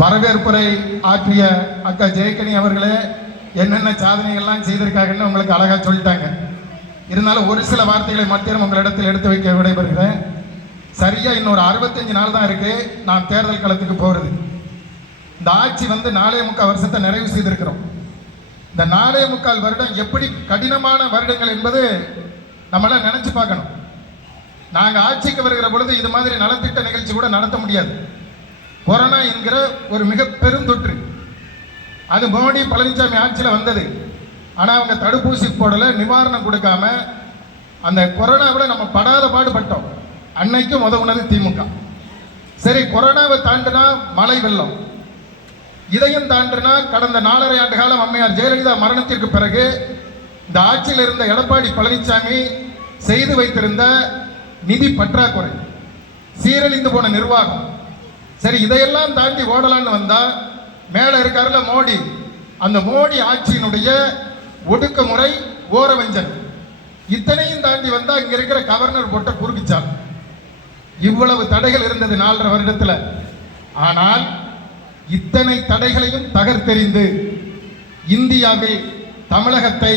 வரவேற்புரை ஆற்றிய அக்கா ஜெயக்கனி அவர்களே என்னென்ன சாதனைகள்லாம் செய்திருக்காங்கன்னு உங்களுக்கு அழகாக சொல்லிட்டாங்க. இருந்தாலும் ஒரு சில வார்த்தைகளை மத்தியம் உங்களிடத்தில் எடுத்து வைக்க விடைபெறுகிறேன். சரியாக இன்னொரு அறுபத்தஞ்சு நாள் தான் இருக்குது நான் தேர்தல் களத்துக்கு போகிறது இந்த ஆட்சி வந்து நாலே முக்கால் வருஷத்தை நிறைவு செய்திருக்கிறோம். இந்த நாலே முக்கால் வருடம் எப்படி கடினமான வருடங்கள் என்பது நம்மளாம் நினச்சி பார்க்கணும். நாங்கள் ஆட்சிக்கு வருகிற பொழுது இது மாதிரி நலத்திட்ட நிகழ்ச்சி கூட நடத்த முடியாது. கொரோனா என்கிற ஒரு மிக பெருந்தொற்று. அது மோடி பழனிசாமி ஆட்சியில் வந்தது. ஆனால் அவங்க தடுப்பூசி போடலை நிவாரணம் கொடுக்காம அந்த கொரோனாவில் நம்ம படாத பாடுபட்டோம். அன்னைக்கும் உதவுனது திமுக. சரி கொரோனாவை தாண்டினா மழை வெள்ளம். இதையும் தாண்டினா கடந்த நாலரை ஆண்டு காலம் அம்மையார் ஜெயலலிதா மரணத்திற்கு பிறகு இந்த ஆட்சியில் இருந்த எடப்பாடி பழனிசாமி செய்து வைத்திருந்த நிதி பற்றாக்குறை சீரழிந்து போன நிர்வாகம். சரி இதையெல்லாம் தாண்டி ஓடலான்னு வந்தா மேல இருக்காருல மோடி. அந்த மோடி ஆட்சியினுடைய ஒடுக்குமுறை ஓரவஞ்சன். இத்தனையும் தாண்டி வந்தா இங்க இருக்கிற கவர்னர் போட்ட குறுக்கிச்சான் இவ்வளவு தடைகள் இருந்தது நாலரை வருடத்துல. ஆனால் இத்தனை தடைகளையும் தகர்த்தெறிந்து இந்தியாவில் தமிழகத்தை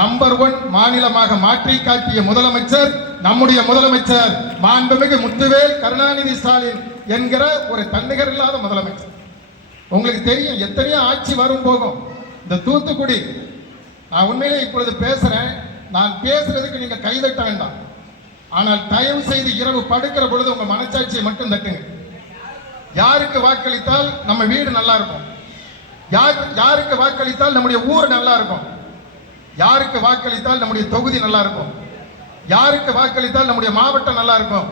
நம்பர் ஒன் மாநிலமாக மாற்றி காட்டிய முதலமைச்சர் நம்முடைய முதலமைச்சர் மாண்புமிகு முத்துவேல் கருணாநிதி ஸ்டாலின். என்கிற ஒரு தன்னிகர் இல்லாத முதலமைச்சர். உங்களுக்கு தெரியும் எத்தனையோ ஆட்சி வரும் போகும். இந்த தூத்துக்குடி நான் உண்மையிலே இப்பொழுது பேசுறேன். நான் பேசுறதுக்கு நீங்க கைதட்ட வேண்டாம். ஆனால் தயவு செய்து இரவு படுக்கிற பொழுது உங்க மனச்சாட்சியை மட்டும் தட்டுங்க. யாருக்கு வாக்களித்தால் நம்ம வீடு நல்லா இருக்கும். யார் யாருக்கு வாக்களித்தால் நம்முடைய ஊர் நல்லா இருக்கும். யாருக்கு வாக்களித்தால் நம்முடைய தொகுதி நல்லா இருக்கும். யாருக்கு வாக்களித்தால் நம்முடைய மாவட்டம் நல்லா இருக்கும்.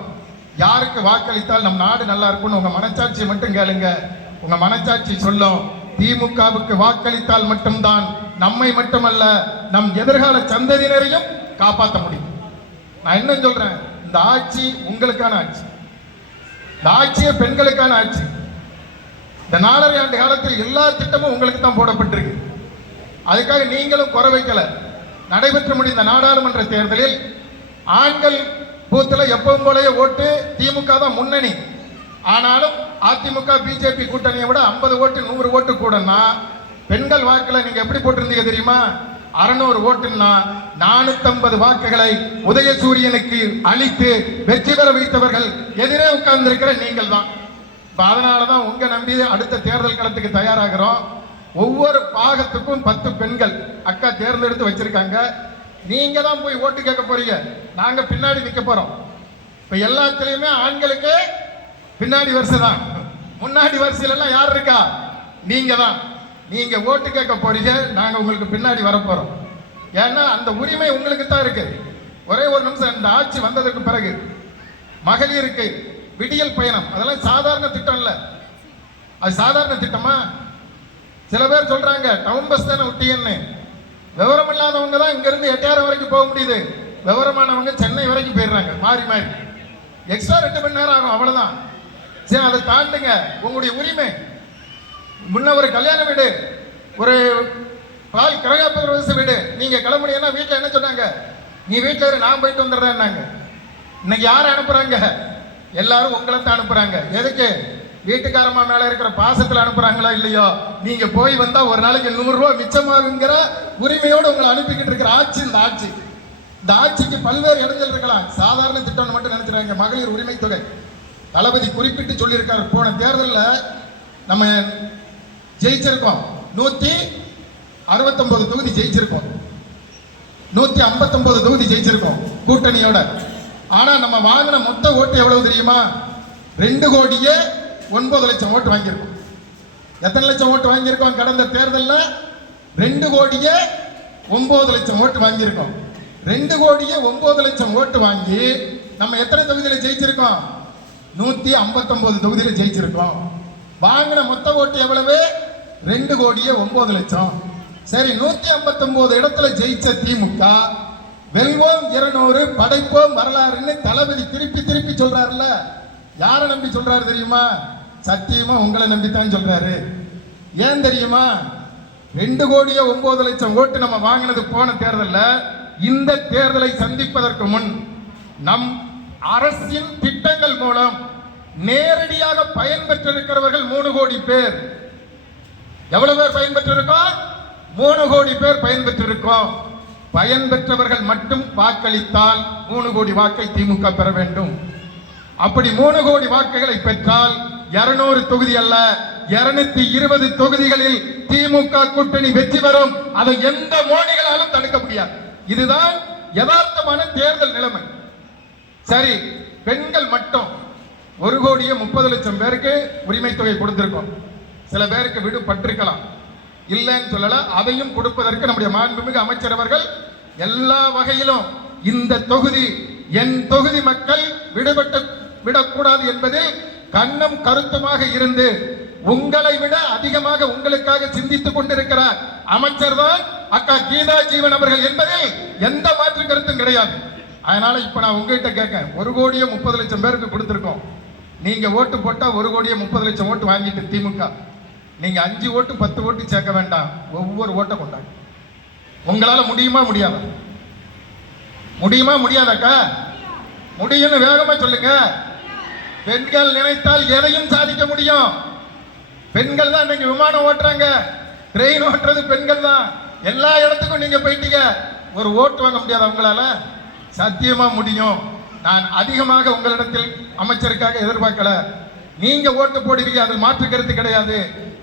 யாருக்கு வாக்களித்தால் நம் நாடு நல்லா இருக்கும்னு உங்க மனச்சாட்சியை மட்டும் கேளுங்க. உங்க மனச்சாட்சி சொல்லும். திமுகவுக்கு வாக்களித்தால் மட்டும்தான் நம்மை மட்டுமல்ல நம் எதிர்கால சந்ததியினரையும் காப்பாற்ற முடியும். நான் என்ன சொல்றேன். இந்த ஆட்சி உங்களுக்கான ஆட்சி. இந்த ஆட்சியே பெண்களுக்கான ஆட்சி. இந்த நாலரை ஆண்டு காலத்தில் எல்லா திட்டமும் உங்களுக்கு தான் போடப்பட்டிருக்கு. அதுக்காக நீங்களும் குறை வைக்கல. நடைபெற்று முடிந்த நாடாளுமன்ற தேர்தலில் ஆண்கள் பூத்துல எப்பவும் போலயே ஓட்டு திமுக தான் முன்னணி. ஆனாலும் அதிமுக பிஜேபி கூட்டணியை விட ஐம்பது ஓட்டு நூறு ஓட்டு கூடன்னா பெண்கள் வாக்குல நீங்க எப்படி போட்டிருந்தீங்க தெரியுமா? அறுநூறு ஓட்டுன்னா நானூத்தம்பது வாக்குகளை உதயசூரியனுக்கு அளித்து வெற்றி பெற வைத்தவர்கள் எதிரே உட்கார்ந்திருக்கிற நீங்கள் தான். இப்ப அதனாலதான் உங்க நம்பி அடுத்த தேர்தல் களத்துக்கு தயாராகிறோம். ஒவ்வொரு பாகத்துக்கும் பத்து பெண்கள் அக்கா தேர்ந்தெடுத்து வச்சிருக்காங்க. நீங்க தான் போய் ஓட்டு கேட்க போறீங்க. நாங்க பின்னாடி நிக்க போறோம். இப்ப எல்லாத்துலயுமே ஆண்களுக்கு பின்னாடி வரிசை தான். முன்னாடி வரிசையில எல்லாம் யார் இருக்கா? நீங்க தான். நீங்க ஓட்டு கேட்க போறீங்க. நாங்க உங்களுக்கு பின்னாடி வர போறோம். ஏன்னா அந்த உரிமை உங்களுக்கு தான் இருக்கு. ஒரே ஒரு நிமிஷம் இந்த ஆட்சி வந்ததுக்கு பிறகு. மகளிருக்கு விடியல் பயணம். அதெல்லாம் சாதாரண திட்டம் இல்லை. அது சாதாரண திட்டமா? சில பேர் சொல்றாங்க டவுன் பஸ் தானே விட்டீங்கன்னு விவரம் இல்லாதவங்க தான் இங்கேருந்து எட்டாயிரம் வரைக்கும் போக முடியுது. விவரமானவங்க சென்னை வரைக்கும் போயிடுறாங்க. மாறி மாறி. எக்ஸ்ட்ரா ரெண்டு மணி நேரம் ஆகும் அவ்வளோதான் சரி அதை தாண்டுங்க. உங்களுடைய உரிமை. முன்ன ஒரு கல்யாண வீடு ஒரு பால் கிரகப்பிரவேச வீடு. நீங்கள் கிளம்புனீங்கன்னா வீட்டில் என்ன சொன்னாங்க? நீ வீட்டில் இரு நான் போயிட்டு வந்துடுறேன்னாங்க. இன்னைக்கு யார் அனுப்புகிறாங்க எல்லாரும் உங்களை தான் அனுப்புகிறாங்க எதுக்கு? வீட்டுக்காரமா மேல இருக்கிற பாசத்துல அனுப்புறாங்களா இல்லையோ? நீங்க போய் வந்தா ஒரு நாளைக்கு நூறு ரூபாய் மிச்சமாகுங்கிற உரிமையோடு உங்களை அனுப்பிக்கிட்டு இருக்கிற ஆட்சி இந்த ஆட்சி. இந்த ஆட்சிக்கு பல்வேறு இடைஞ்சல் இருக்கலாம். சாதாரண திட்டம்னு மட்டும் நினைக்கிறாங்க மகளிர் உரிமை தொகை. தளபதி குறிப்பிட்டு சொல்லியிருக்காரு. போன தேர்தலில் நம்ம ஜெயிச்சிருக்கோம். நூத்தி அறுபத்தொன்பது தொகுதி ஜெயிச்சிருக்கோம். நூத்தி ஐம்பத்தொன்பது தொகுதி ஜெயிச்சிருக்கோம் கூட்டணியோட. ஆனா நம்ம வாங்கின மொத்த ஓட்டு எவ்வளவு தெரியுமா? ரெண்டு கோடியே ஒன்பது லட்சம் ஓட்டு வாங்கியிருக்கோம். எத்தனை லட்சம் ஓட்டு வாங்கியிருக்கோம் கடந்த தேர்தலில்? ரெண்டு கோடியே ஒன்பது லட்சம் ஓட்டு வாங்கியிருக்கோம். ரெண்டு கோடியே ஒன்பது லட்சம் ஓட்டு வாங்கி நம்ம எத்தனை தொகுதியில் ஜெயிச்சிருக்கோம்? நூற்றி ஐம்பத்தொம்போது தொகுதியில் ஜெயிச்சிருக்கோம். வாங்கின மொத்த ஓட்டு எவ்வளவு? ரெண்டு கோடியே ஒன்பது லட்சம். சரி நூற்றி ஐம்பத்தொம்போது இடத்துல ஜெயிச்ச திமுக வெல்வோம் இருநூறு படைப்போம் வரலாறுன்னு தளபதி திருப்பி திருப்பி சொல்றாருல்ல. யாரை நம்பி சொல்றாரு தெரியுமா? சத்தியமா உங்களை நம்பித்தான் சொல்றாரு. ஏன் தெரியுமா? ரெண்டு கோடியே ஒன்பது லட்சம் ஓட்டு நம்ம வாங்கினது போன தேர்தலில் இந்த தேர்தலை சந்திப்பதற்கு முன் நம் அரசின் திட்டங்கள் மூலம் நேரடியாக பயன்பெற்றிருக்கிறவர்கள் மூணு கோடி பேர். எவ்வளவு பேர் பயன்பெற்றிருக்கோம்? மூணு கோடி பேர் பயன்பெற்றிருக்கோம். பயன்பெற்றவர்கள் மட்டும் வாக்களித்தால் மூணு கோடி வாக்கை திமுக பெற வேண்டும். அப்படி மூணு கோடி வாக்குகளை பெற்றால் இருநூறு தொகுதி அல்ல இருநூத்தி இருபது தொகுதிகளில் திமுக கூட்டணி வெற்றி பெறும். அதை எந்த மோடிகளாலும் தடுக்க முடியாது. இதுதான் யதார்த்தமான தேர்தல் நிலைமை. சரி பெண்கள் மட்டும் ஒரு கோடியே முப்பது லட்சம் பேருக்கு உரிமை தொகை கொடுத்திருக்கோம். சில பேருக்கு விடு பட்டிருக்கலாம். இல்லைன்னு சொல்லல அதையும் கொடுப்பதற்கு நம்முடைய மாண்புமிகு அமைச்சர் அவர்கள் எல்லா வகையிலும் இந்த தொகுதி என் தொகுதி மக்கள் விடுபட்டு விடக்கூடாது என்பதில் கண்ணும் கருத்துமாக இருந்து உங்களை விட அதிகமாக உங்களுக்காக சிந்தித்துக் கொண்டிருக்கிறார் அமைச்சர் தான் அக்கா கீதா ஜீவன் அவர்கள் என்பதில் எந்த மாற்று கருத்தும் கிடையாது. அதனால இப்ப நான் உங்ககிட்ட கேட்கேன் ஒரு கோடியே முப்பது லட்சம் பேருக்கு கொடுத்துருக்கோம். நீங்க ஓட்டு போட்டா ஒரு கோடியே முப்பது லட்சம் ஓட்டு வாங்கிட்டு திமுக. நீங்க அஞ்சு ஓட்டு பத்து ஓட்டு சேர்க்க வேண்டாம். ஒவ்வொரு ஓட்டை கொண்டாங்க உங்களால முடியுமா முடியாதா? முடியுமா முடியாதாக்கா முடியும்னு வேகமா சொல்லுங்க. பெண்கள் நினைத்தால் எதையும் சாதிக்க முடியும். பெண்கள் தான் இன்னைக்கு விமானம் ஓட்டுறாங்க. ட்ரெயின் ஓட்டுறது பெண்கள் தான். எல்லா இடத்துக்கும் நீங்க போயிட்டீங்க. ஒரு ஓட்டு வாங்க முடியாது அவங்களால. சத்தியமா முடியும். நான் அதிகமாக உங்களிடத்தில் அமைச்சருக்காக எதிர்பார்க்கல. நீங்க ஓட்டு போடுவீங்க அதில் மாற்று கருத்து கிடையாது.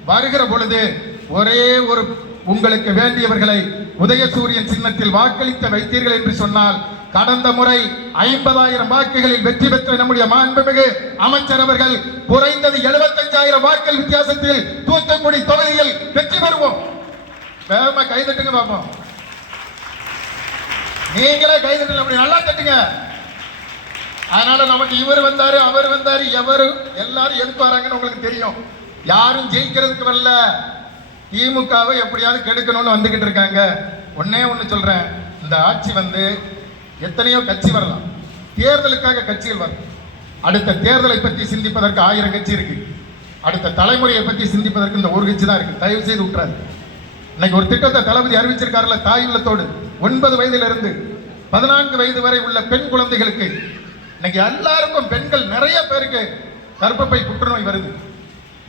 வருகிற பொழுது ஒரே ஒரு உங்களுக்கு வேண்டியவர்களை உதயசூரியன் சின்னத்தில் வாக்களித்த வைத்தீர்கள் என்று சொன்னால் கடந்த முறை ஐம்பதாயிரம் வாக்குகளில் வெற்றி பெற்ற நம்முடைய மாண்புமிகு அமைச்சர் அவர்கள் குறைந்தது எழுபத்தஞ்சாயிரம் வாக்குகள் வித்தியாசத்தில் தூத்துக்குடி தொகுதியில் வெற்றி பெறுவோம். வேகமா கை தட்டுங்க பாப்போம். நீங்களே கை தட்டுங்க அப்படி நல்லா தட்டுங்க. அதனால நமக்கு இவர் வந்தாரு அவர் வந்தாரு எவரு எல்லாரும் எதுக்கு வராங்கன்னு உங்களுக்கு தெரியும். யாரும் ஜெயிக்கிறதுக்கு வரல. திமுகவை எப்படியாவது கெடுக்கணும்னு வந்துகிட்டு இருக்காங்க. ஒன்னே ஒன்று சொல்றேன். இந்த ஆட்சி வந்து எத்தனையோ கட்சி வரலாம். தேர்தலுக்காக கட்சிகள் வரும் அடுத்த தேர்தலை பற்றி சிந்திப்பதற்கு ஆயிரம் கட்சி இருக்கு. அடுத்த தலைமுறையை பற்றி சிந்திப்பதற்கு இந்த ஒரு கட்சி தான் இருக்கு. தயவு செய்து விட்டுறாரு இன்னைக்கு ஒரு திட்டத்தை தளபதி அறிவிச்சிருக்காருல தாய் உள்ளத்தோடு. ஒன்பது வயதிலிருந்து பதினான்கு வயது வரை உள்ள பெண் குழந்தைகளுக்கு இன்னைக்கு எல்லாருக்கும் பெண்கள் நிறைய பேருக்கு கர்ப்பப்பை புற்றுநோய் வருது.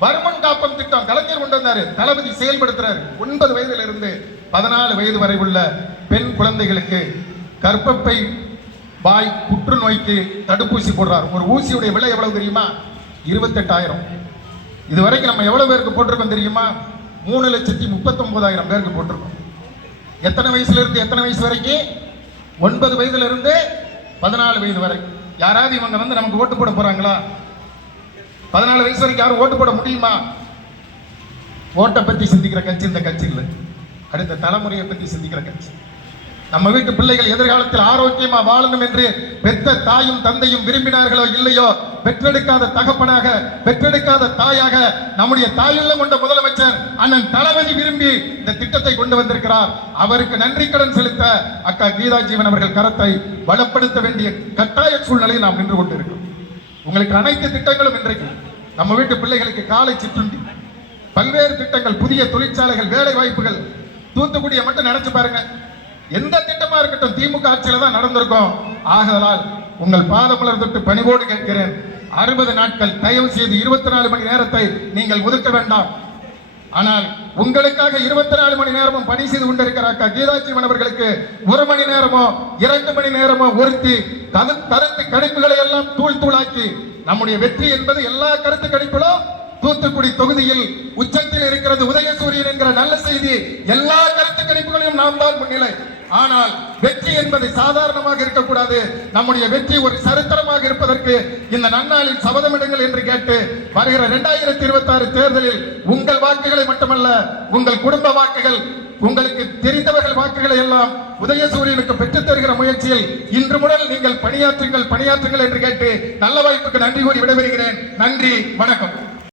வருமன் காப்பம் திட்டம் கலைஞர் கொண்டு வந்தாரு. தளபதி செயல்படுத்துறாரு. ஒன்பது வயதிலிருந்து பதினாலு வயது வரை உள்ள பெண் குழந்தைகளுக்கு கர்ப்பப்பை பாய் புற்றுநோய்க்கு தடுப்பூசி போடுறார். ஒரு ஊசியுடைய விலை எவ்வளவு தெரியுமா? இருபத்தெட்டாயிரம். இது வரைக்கும் நம்ம எவ்வளவு பேருக்கு போட்டிருக்கோம் தெரியுமா? மூணு லட்சத்தி முப்பத்தொன்பதாயிரம் பேருக்கு போட்டிருக்கோம். எத்தனை வயசுல இருந்து எத்தனை வயசு வரைக்கும் ஒன்பது வயதுல இருந்து பதினாலு வயது வரை. யாராவது இவங்க வந்து நமக்கு ஓட்டு போட போறாங்களா? பதினாலு வயசு வரைக்கும் யாரும் ஓட்டு போட முடியுமா? ஓட்டை பத்தி சிந்திக்கிற கட்சி இந்த கட்சி இல்லை அடுத்த தலைமுறையை பத்தி சிந்திக்கிற கட்சி. நம்ம வீட்டு பிள்ளைகள் எதிர்காலத்தில் ஆரோக்கியமா வாழணும் என்று பெற்ற தாயும் தந்தையும் விரும்பினார்களோ இல்லையோ? பெற்றெடுக்காத தகப்பனாக பெற்றெடுக்காத தாயாக நம்முடைய தாயுள்ள கொண்ட முதலமைச்சர் அண்ணன் தளபதி விரும்பி இந்த திட்டத்தை கொண்டு வந்திருக்கிறார். அவருக்கு நன்றி கடன் செலுத்த அக்கா கீதா ஜீவன் அவர்கள் கரத்தை பலப்படுத்த வேண்டிய கட்டாய சூழ்நிலையில் நாம் நின்று கொண்டிருக்கிறோம். உங்களுக்கு அனைத்து திட்டங்களும் இன்றைக்கு நம்ம வீட்டு பிள்ளைகளுக்கு காலை சிற்றுண்டி பல்வேறு திட்டங்கள் புதிய தொழிற்சாலைகள் வேலை வாய்ப்புகள் தூத்துக்குடியை மட்டும் நினைச்சு பாருங்க. எந்த திட்டமா இருக்கட்டும் திமுக ஆட்சியில தான் நடந்திருக்கும். ஆகதலால் உங்கள் பாதமலர் தொட்டு பணிவோடு கேட்கிறேன். அறுபது நாட்கள் தயவு செய்து இருபத்தி நாலு மணி நேரத்தை நீங்கள் ஒதுக்க வேண்டாம். ஆனால் உங்களுக்காக இருபத்தி நாலு மணி நேரமும் பணி செய்து கொண்டிருக்கிற அக்கா கீதாஜீவன் அவர்களுக்கு ஒரு மணி நேரமோ இரண்டு மணி நேரமோ ஒருத்தி கரு கருத்து கணிப்புகளை எல்லாம் தூள் தூளாக்கி நம்முடைய வெற்றி என்பது எல்லா கருத்து கணிப்பிலும் தூத்துக்குடி தொகுதியில் உச்ச உச்சத்தில் இருக்கிறது உதயசூரியன் என்கிற நல்ல செய்தி. எல்லா கருத்து கணிப்புகளையும் நாம் தான் முன்னிலை. ஆனால் வெற்றி என்பது சாதாரணமாக இருக்கக்கூடாது. நம்முடைய வெற்றி ஒரு சரித்திரமாக இருப்பதற்கு இந்த நன்னாளில் சபதமிடுங்கள் என்று கேட்டு வருகிற இரண்டாயிரத்தி இருபத்தி ஆறு தேர்தலில் உங்கள் வாக்குகளை மட்டுமல்ல உங்கள் குடும்ப வாக்குகள் உங்களுக்கு தெரிந்தவர்கள் வாக்குகளை எல்லாம் உதயசூரியனுக்கு பெற்றுத் தருகிற முயற்சியில் இன்று முதல் நீங்கள் பணியாற்றுங்கள் பணியாற்றுங்கள் என்று கேட்டு நல்ல வாய்ப்புக்கு நன்றி கூறி விடைபெறுகிறேன். நன்றி வணக்கம்.